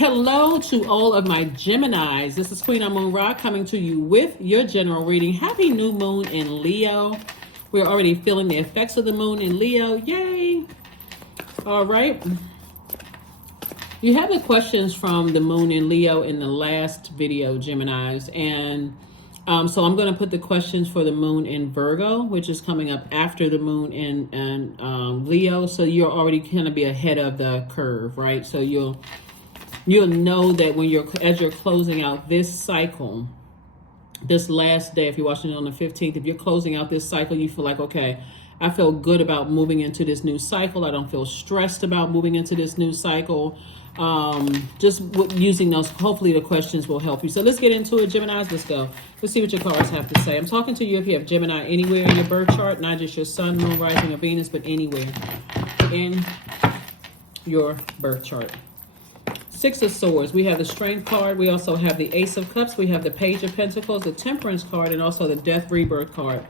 Hello to all of my Geminis. This is Queen Amun Ra coming to you with your general reading. Happy new moon in Leo. We're already feeling the effects of the moon in Leo. Yay! All right. You had the questions from the moon in Leo in the last video, Geminis. And so I'm going to put the questions for the moon in Virgo, which is coming up after the moon in Leo. So you're already going to be ahead of the curve, right? So you'll know that when as you're closing out this cycle, this last day, if you're watching it on the 15th, if you're closing out this cycle, you feel like, okay, I feel good about moving into this new cycle. I don't feel stressed about moving into this new cycle. Just using those, hopefully the questions will help you. So let's get into it, Geminis. Let's go. Let's see what your cards have to say. I'm talking to you if you have Gemini anywhere in your birth chart, not just your sun, moon, rising, or Venus, but anywhere in your birth chart. Six of Swords. We have the Strength card. We also have the Ace of Cups. We have the Page of Pentacles, the Temperance card, and also the Death Rebirth card.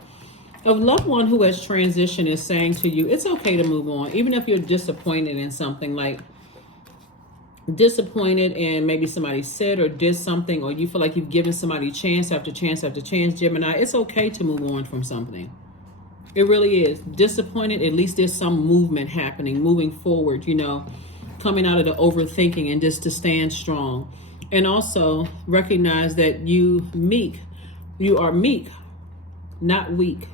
A loved one who has transitioned is saying to you, it's okay to move on, even if you're disappointed in something, like disappointed in maybe somebody said or did something, or you feel like you've given somebody chance after chance after chance, Gemini. It's okay to move on from something. It really is. Disappointed, at least there's some movement happening, moving forward, you know, coming out of the overthinking and just to stand strong. And also recognize that you are meek, not weak.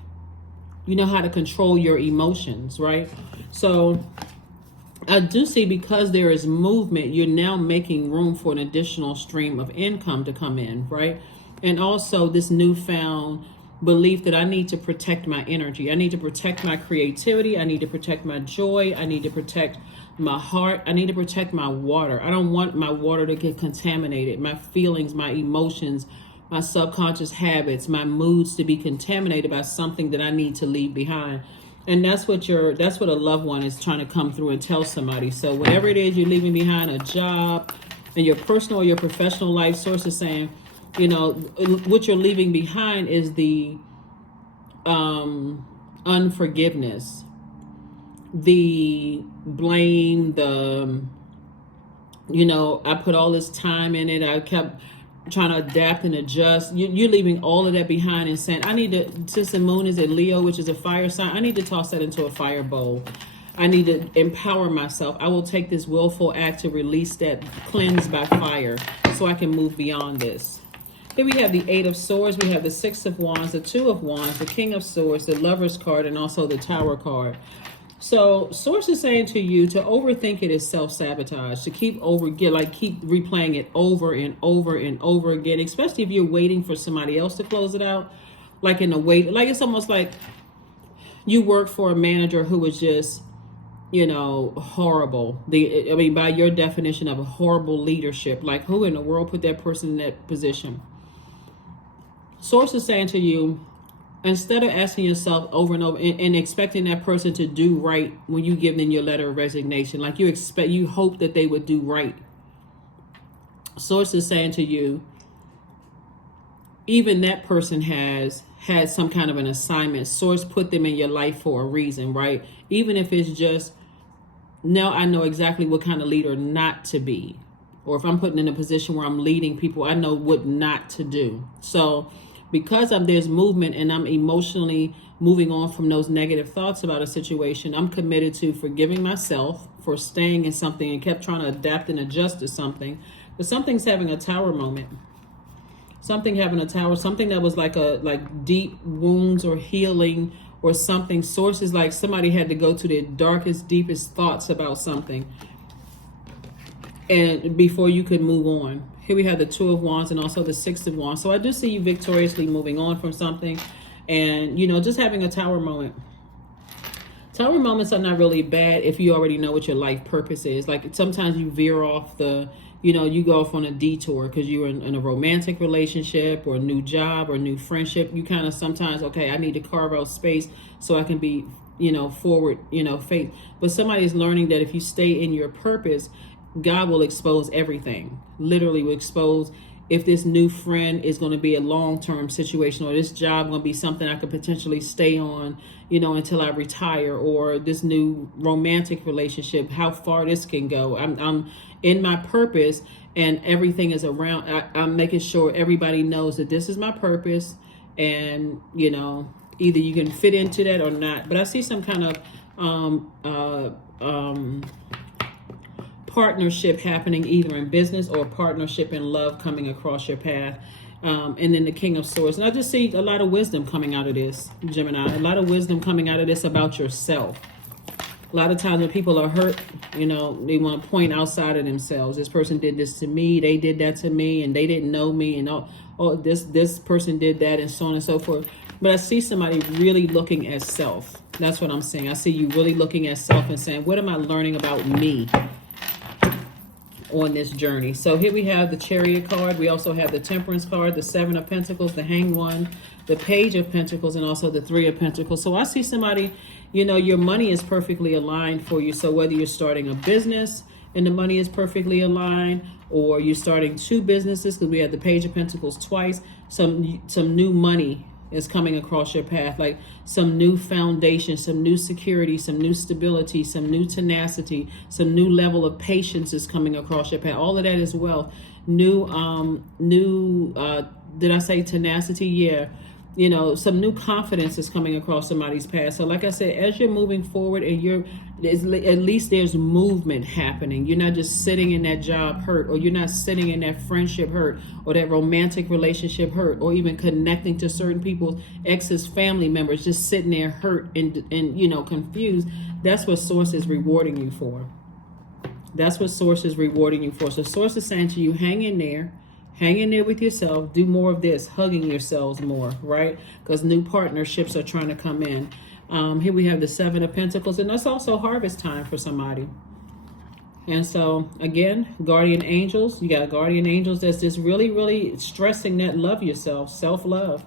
You know how to control your emotions, right? So I do see, because there is movement, you're now making room for an additional stream of income to come in, right? And also this newfound belief that I need to protect my energy. I need to protect my creativity. I need to protect my joy. I need to protect my heart. I need to protect my water. I don't want my water to get contaminated. My feelings, my emotions, my subconscious habits, my moods to be contaminated by something that I need to leave behind. And that's what a loved one is trying to come through and tell somebody. So whatever it is you're leaving behind, a job, in your personal or your professional life, Source is saying, you know, what you're leaving behind is the unforgiveness, the blame, I put all this time in it. I kept trying to adapt and adjust. You're leaving all of that behind and saying, I need to, since the moon is at Leo, which is a fire sign, I need to toss that into a fire bowl. I need to empower myself. I will take this willful act to release that, cleanse by fire, so I can move beyond this. Here we have the Eight of Swords. We have the Six of Wands, the Two of Wands, the King of Swords, the Lover's card, and also the Tower card. So Source is saying to you, to overthink it is self-sabotage, to keep replaying it over and over and over again, especially if you're waiting for somebody else to close it out. Like it's almost like you work for a manager who was just, horrible. By your definition of a horrible leadership, like who in the world put that person in that position? Source is saying to you, instead of asking yourself over and over and expecting that person to do right when you give them your letter of resignation, like you hope that they would do right. Source is saying to you, even that person has had some kind of an assignment. Source put them in your life for a reason, right? Even if it's just, now I know exactly what kind of leader not to be. Or if I'm putting in a position where I'm leading people, I know what not to do. So because there's movement and I'm emotionally moving on from those negative thoughts about a situation, I'm committed to forgiving myself for staying in something and kept trying to adapt and adjust to something. But something's having a tower moment. Something having a tower, something that was like deep wounds or healing or something. Source is like somebody had to go to their darkest, deepest thoughts about something, and before you could move on. Here we have the Two of Wands and also the Six of Wands. So I do see you victoriously moving on from something and, just having a tower moment. Tower moments are not really bad if you already know what your life purpose is. Like sometimes you veer off you go off on a detour because you're in a romantic relationship or a new job or a new friendship. You kind of sometimes, okay, I need to carve out space so I can be, forward, faith. But somebody is learning that if you stay in your purpose, God will expose everything, literally will expose if this new friend is going to be a long-term situation, or this job going to be something I could potentially stay on, until I retire, or this new romantic relationship, how far this can go. I'm in my purpose, and everything is around. I'm making sure everybody knows that this is my purpose, and either you can fit into that or not. But I see some kind of partnership happening, either in business or partnership in love coming across your path. And then the King of Swords. And I just see a lot of wisdom coming out of this, Gemini. A lot of wisdom coming out of this about yourself. A lot of times when people are hurt, they want to point outside of themselves. This person did this to me, they did that to me, and they didn't know me, and this person did that, and so on and so forth. But I see somebody really looking at self. That's what I'm saying. I see you really looking at self and saying, what am I learning about me on this journey? So here we have the Chariot card. We also have the Temperance card, the Seven of Pentacles, the Hanged One, the Page of Pentacles, and also the Three of Pentacles. So I see somebody, your money is perfectly aligned for you. So whether you're starting a business and the money is perfectly aligned, or you're starting two businesses, because we have the Page of Pentacles twice, some new money is coming across your path, like some new foundation, some new security, some new stability, some new tenacity, some new level of patience is coming across your path. All of that is wealth. Did I say tenacity? Yeah. Some new confidence is coming across somebody's path. So like I said, as you're moving forward, and at least there's movement happening. You're not just sitting in that job hurt, or you're not sitting in that friendship hurt, or that romantic relationship hurt, or even connecting to certain people's exes, family members, just sitting there hurt and confused. That's what Source is rewarding you for. That's what Source is rewarding you for. So Source is saying to you, hang in there. Hang in there with yourself. Do more of this, hugging yourselves more, right? Because new partnerships are trying to come in. Here we have the Seven of Pentacles, and that's also harvest time for somebody. And so, again, guardian angels. You got guardian angels that's just really, really stressing that love yourself, self-love.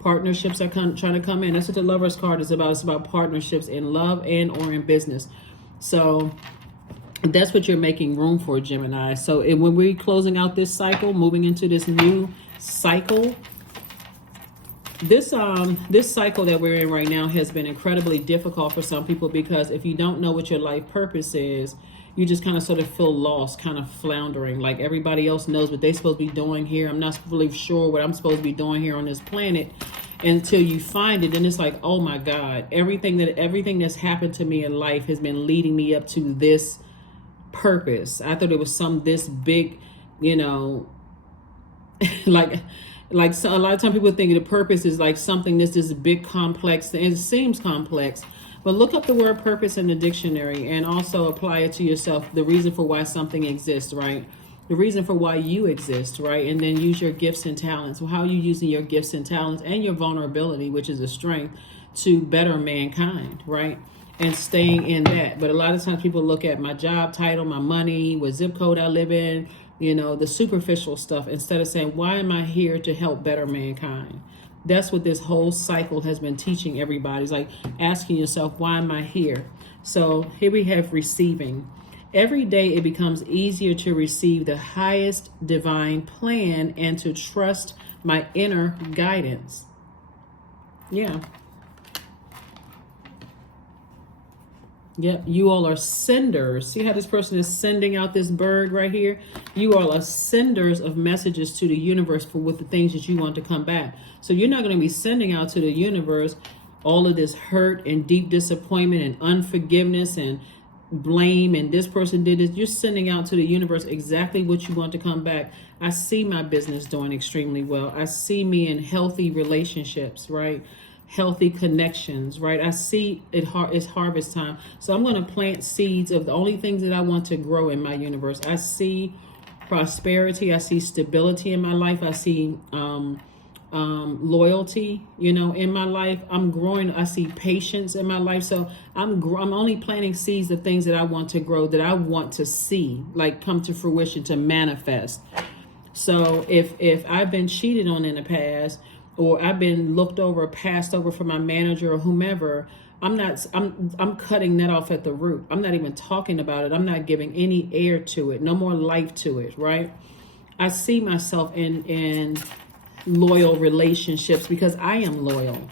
Partnerships are trying to come in. That's what the Lover's card is about. It's about partnerships in love and or in business. So that's what you're making room for, Gemini. So when we're closing out this cycle, moving into this new cycle, this cycle that we're in right now has been incredibly difficult for some people, because if you don't know what your life purpose is, you just kind of sort of feel lost, kind of floundering, like everybody else knows what they're supposed to be doing here. I'm not really sure what I'm supposed to be doing here on this planet, until you find it. And it's like, oh my God, everything that's happened to me in life has been leading me up to this purpose. I thought it was this big, like so a lot of times people think the purpose is like something that's this big complex, and it seems complex. But look up the word purpose in the dictionary and also apply it to yourself. The reason for why something exists, right? The reason for why you exist, right? And then use your gifts and talents. Well, how are you using your gifts and talents and your vulnerability, which is a strength, to better mankind, right? And staying in that. But a lot of times people look at my job title, my money, what zip code I live in, the superficial stuff, instead of saying, why am I here to help better mankind? That's what this whole cycle has been teaching everybody. It's like asking yourself, why am I here? So here we have receiving. Every day it becomes easier to receive the highest divine plan and to trust my inner guidance. Yeah. Yep, you all are senders. See how this person is sending out this bird right here? You all are senders of messages to the universe with the things that you want to come back. So you're not going to be sending out to the universe all of this hurt and deep disappointment and unforgiveness and blame and this person did this. You're sending out to the universe exactly what you want to come back. I see my business doing extremely well. I see me in healthy relationships, right? Healthy connections, right? I see it's harvest time. So I'm going to plant seeds of the only things that I want to grow in my universe. I see prosperity. I see stability in my life. I see loyalty, in my life. I'm growing. I see patience in my life. So I'm only planting seeds of things that I want to grow, that I want to see, like come to fruition, to manifest. So if I've been cheated on in the past, or I've been looked over, passed over for my manager or whomever, I'm cutting that off at the root. I'm not even talking about it. I'm not giving any air to it, no more life to it, right? I see myself in loyal relationships because I am loyal.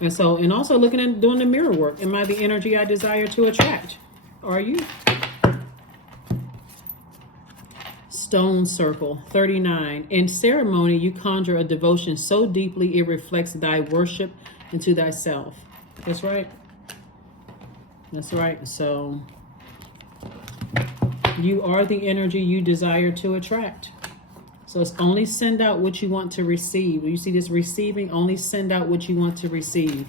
And so, and also looking at doing the mirror work. Am I the energy I desire to attract? Are you? Stone circle, 39. In ceremony, you conjure a devotion so deeply it reflects thy worship into thyself. That's right. That's right. So you are the energy you desire to attract. So it's only send out what you want to receive. You see this receiving, only send out what you want to receive.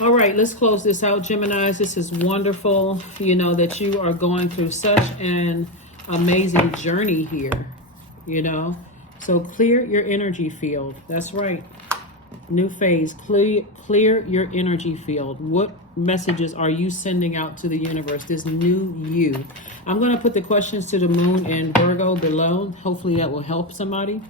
All right, let's close this out, Geminis. This is wonderful, you know, that you are going through such an amazing journey here, you know. So clear your energy field. That's right. New phase. Clear your energy field. What messages are you sending out to the universe? This new you. I'm going to put the questions to the moon and Virgo below. Hopefully that will help somebody.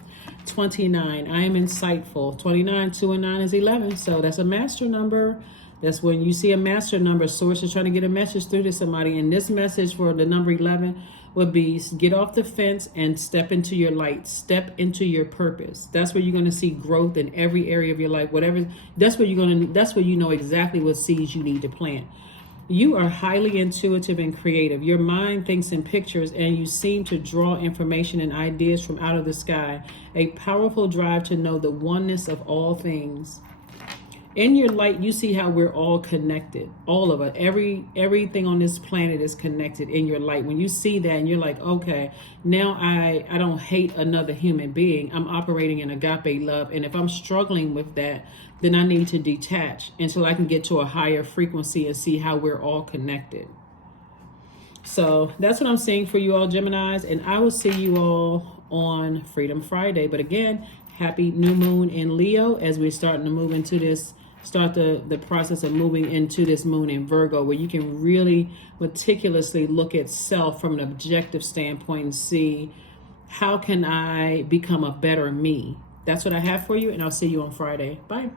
29. I am insightful. 29, 2 and 9 is 11. So that's a master number. That's when you see a master number. Source is trying to get a message through to somebody. And this message for the number 11 would be get off the fence and step into your light. Step into your purpose. That's where you're going to see growth in every area of your life. Whatever. That's where you know exactly what seeds you need to plant. You are highly intuitive and creative. Your mind thinks in pictures and you seem to draw information and ideas from out of the sky. A powerful drive to know the oneness of all things. In your light, you see how we're all connected. All of it. Everything on this planet is connected in your light. When you see that and you're like, okay, now I don't hate another human being. I'm operating in agape love. And if I'm struggling with that, then I need to detach until I can get to a higher frequency and see how we're all connected. So that's what I'm seeing for you all, Geminis. And I will see you all on Freedom Friday. But again, happy new moon in Leo as we're starting to move into this. Start the process of moving into this moon in Virgo, where you can really meticulously look at self from an objective standpoint and see how can I become a better me. That's what I have for you, and I'll see you on Friday. Bye.